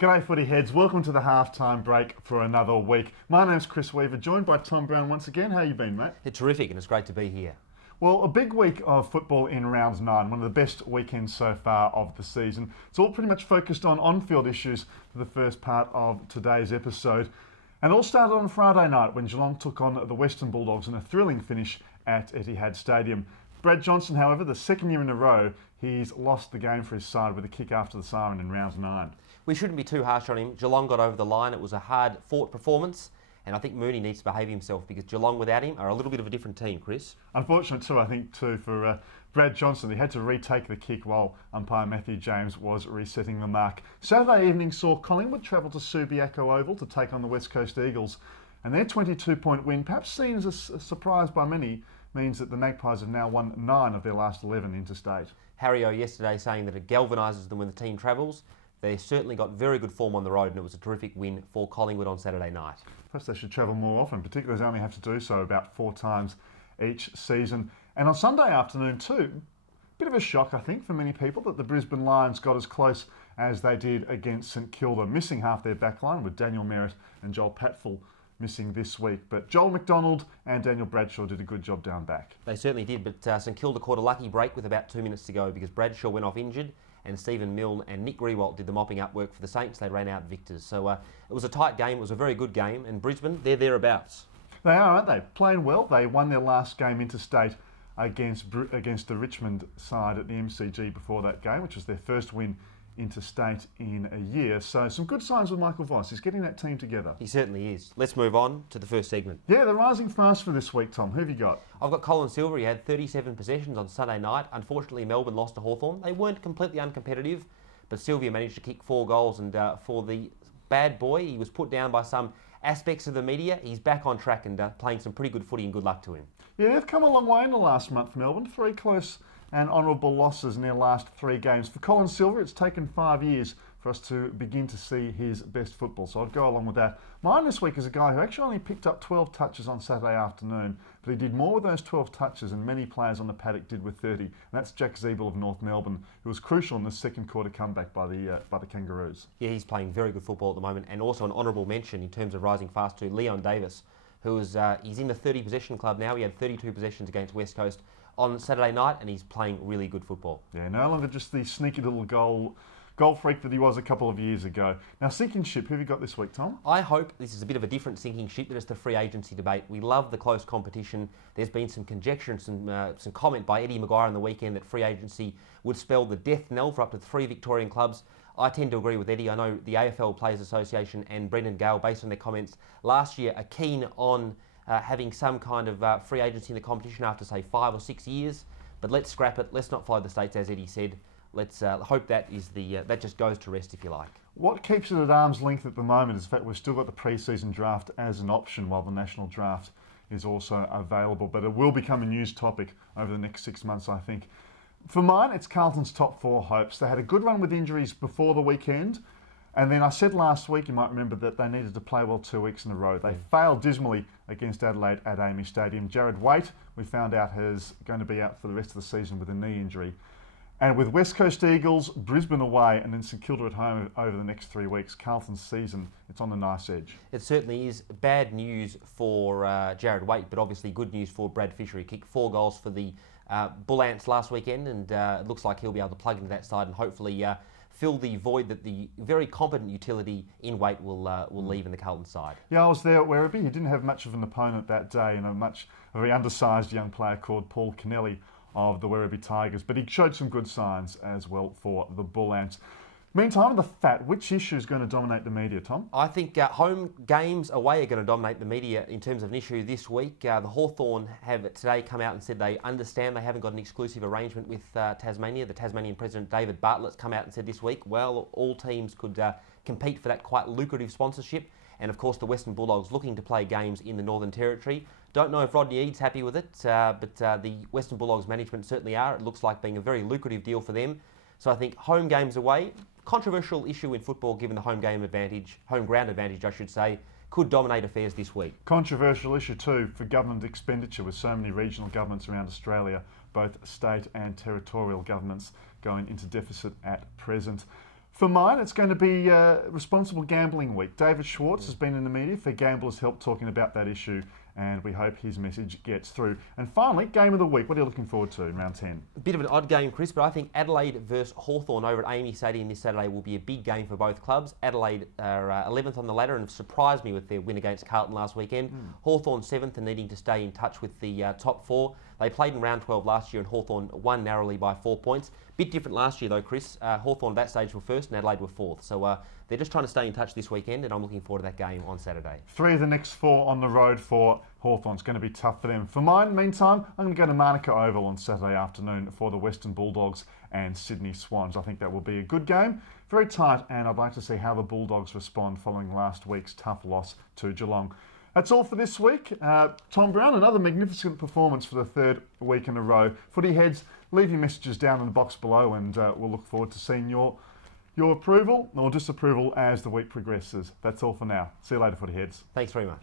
G'day footy heads, welcome to the halftime break for another week. My name's Chris Weaver, joined by Tom Brown once again. How you been, mate? It's terrific and it's great to be here. Well, a big week of football in round 9, one of the best weekends so far of the season. It's all pretty much focused on on-field issues for the first part of today's episode. And it all started on Friday night when Geelong took on the Western Bulldogs in a thrilling finish at Etihad Stadium. Brad Johnson, however, the second year in a row, he's lost the game for his side with a kick after the siren in round 9. We shouldn't be too harsh on him. Geelong got over the line. It was a hard-fought performance, and I think Mooney needs to behave himself because Geelong without him are a little bit of a different team, Chris. Unfortunate too, I think, for Brad Johnson. He had to retake the kick while umpire Matthew James was resetting the mark. Saturday evening saw Collingwood travel to Subiaco Oval to take on the West Coast Eagles, and their 22-point win, perhaps seen as a surprise by many, means that the Magpies have now won 9 of their last 11 interstate. Harry O yesterday saying that it galvanises them when the team travels. They certainly got very good form on the road, and it was a terrific win for Collingwood on Saturday night. Perhaps they should travel more often, particularly as they only have to do so about 4 times each season. And on Sunday afternoon too, bit of a shock I think for many people that the Brisbane Lions got as close as they did against St Kilda, missing half their backline with Daniel Merritt and Joel Patfull missing this week. But Joel McDonald and Daniel Bradshaw did a good job down back. They certainly did, but St Kilda caught a lucky break with about 2 minutes to go because Bradshaw went off injured and Stephen Milne and Nick Riewoldt did the mopping up work for the Saints. They ran out victors. So it was a tight game. It was a very good game. And Brisbane, they're thereabouts. They are, aren't they? Playing well. They won their last game interstate against the Richmond side at the MCG before that game, which was their first win interstate in a year. So some good signs with Michael Voss. He's getting that team together. He certainly is. Let's move on to the first segment. Yeah, they're rising fast for this week, Tom. Who have you got? I've got Colin Silver. He had 37 possessions on Sunday night. Unfortunately, Melbourne lost to Hawthorn. They weren't completely uncompetitive, but Sylvia managed to kick 4 goals. And for the bad boy, he was put down by some aspects of the media. He's back on track and playing some pretty good footy, and good luck to him. Yeah, they've come a long way in the last month, Melbourne. 3 close and honourable losses in their last 3 games. For Colin Silver, it's taken 5 years for us to begin to see his best football, so I'd go along with that. Mine this week is a guy who actually only picked up 12 touches on Saturday afternoon, but he did more with those 12 touches than many players on the paddock did with 30, and that's Jack Ziebell of North Melbourne, who was crucial in the second quarter comeback by the Kangaroos. Yeah, he's playing very good football at the moment, and also an honourable mention in terms of rising fast to Leon Davis, who is he's in the 30 possession club now. He had 32 possessions against West Coast on Saturday night, and he's playing really good football. Yeah, no longer just the sneaky little goal freak that he was a couple of years ago. Now, sinking ship, who have you got this week, Tom? I hope this is a bit of a different sinking ship than just the free agency debate. We love the close competition. There's been some conjecture and some comment by Eddie Maguire on the weekend that free agency would spell the death knell for up to 3 Victorian clubs. I tend to agree with Eddie. I know the AFL Players Association and Brendan Gale, based on their comments last year, are keen on having some kind of free agency in the competition after, say, 5 or 6 years. But let's scrap it. Let's not follow the states, as Eddie said. Let's hope that is that just goes to rest, if you like. What keeps it at arm's length at the moment is the fact we've still got the pre-season draft as an option while the national draft is also available. But it will become a news topic over the next 6 months, I think. For mine, it's Carlton's top 4 hopes. They had a good run with injuries before the weekend. And then I said last week, you might remember, that they needed to play well 2 weeks in a row. They failed dismally against Adelaide at AAMI Stadium. Jared Waite, we found out, is going to be out for the rest of the season with a knee injury. And with West Coast Eagles, Brisbane away, and then St Kilda at home over the next 3 weeks, Carlton's season, it's on the nice edge. It certainly is. Bad news for Jared Waite, but obviously good news for Brad Fisher. He kicked 4 goals for the Bull Ants last weekend, and it looks like he'll be able to plug into that side and hopefully fill the void that the very competent utility in Waite will leave in the Carlton side. Yeah, I was there at Werribee. He didn't have much of an opponent that day, and a very undersized young player called Paul Kennelly of the Werribee Tigers, but he showed some good signs as well for the Bull Ants. Meantime, the Fat, which issue is going to dominate the media, Tom? I think home games away are going to dominate the media in terms of an issue this week. The Hawthorn have today come out and said they understand they haven't got an exclusive arrangement with Tasmania. The Tasmanian President David Bartlett's come out and said this week, well, all teams could compete for that quite lucrative sponsorship. And of course, the Western Bulldogs looking to play games in the Northern Territory. Don't know if Rodney Eade's happy with it, but the Western Bulldogs management certainly are. It looks like being a very lucrative deal for them. So I think home games away, controversial issue in football given the home ground advantage, I should say, could dominate affairs this week. Controversial issue too for government expenditure with so many regional governments around Australia, both state and territorial governments going into deficit at present. For mine, it's going to be Responsible Gambling Week. David Schwartz has been in the media for Gamblers Help talking about that issue, and we hope his message gets through. And finally, Game of the Week. What are you looking forward to in round 10? A bit of an odd game, Chris, but I think Adelaide versus Hawthorn over at Amy Stadium this Saturday will be a big game for both clubs. Adelaide are 11th on the ladder and have surprised me with their win against Carlton last weekend. Hawthorn 7th and needing to stay in touch with the top 4. They played in round 12 last year and Hawthorn won narrowly by 4 points. Bit different last year though, Chris. Hawthorn at that stage were first and Adelaide were 4th. So they're just trying to stay in touch this weekend, and I'm looking forward to that game on Saturday. 3 of the next 4 on the road for Hawthorn. It's going to be tough for them. For mine, meantime, I'm going to go to Manuka Oval on Saturday afternoon for the Western Bulldogs and Sydney Swans. I think that will be a good game. Very tight, and I'd like to see how the Bulldogs respond following last week's tough loss to Geelong. That's all for this week. Tom Brown, another magnificent performance for the 3rd week in a row. Footy heads, leave your messages down in the box below, and we'll look forward to seeing your approval or disapproval as the week progresses. That's all for now. See you later, Footy heads. Thanks very much.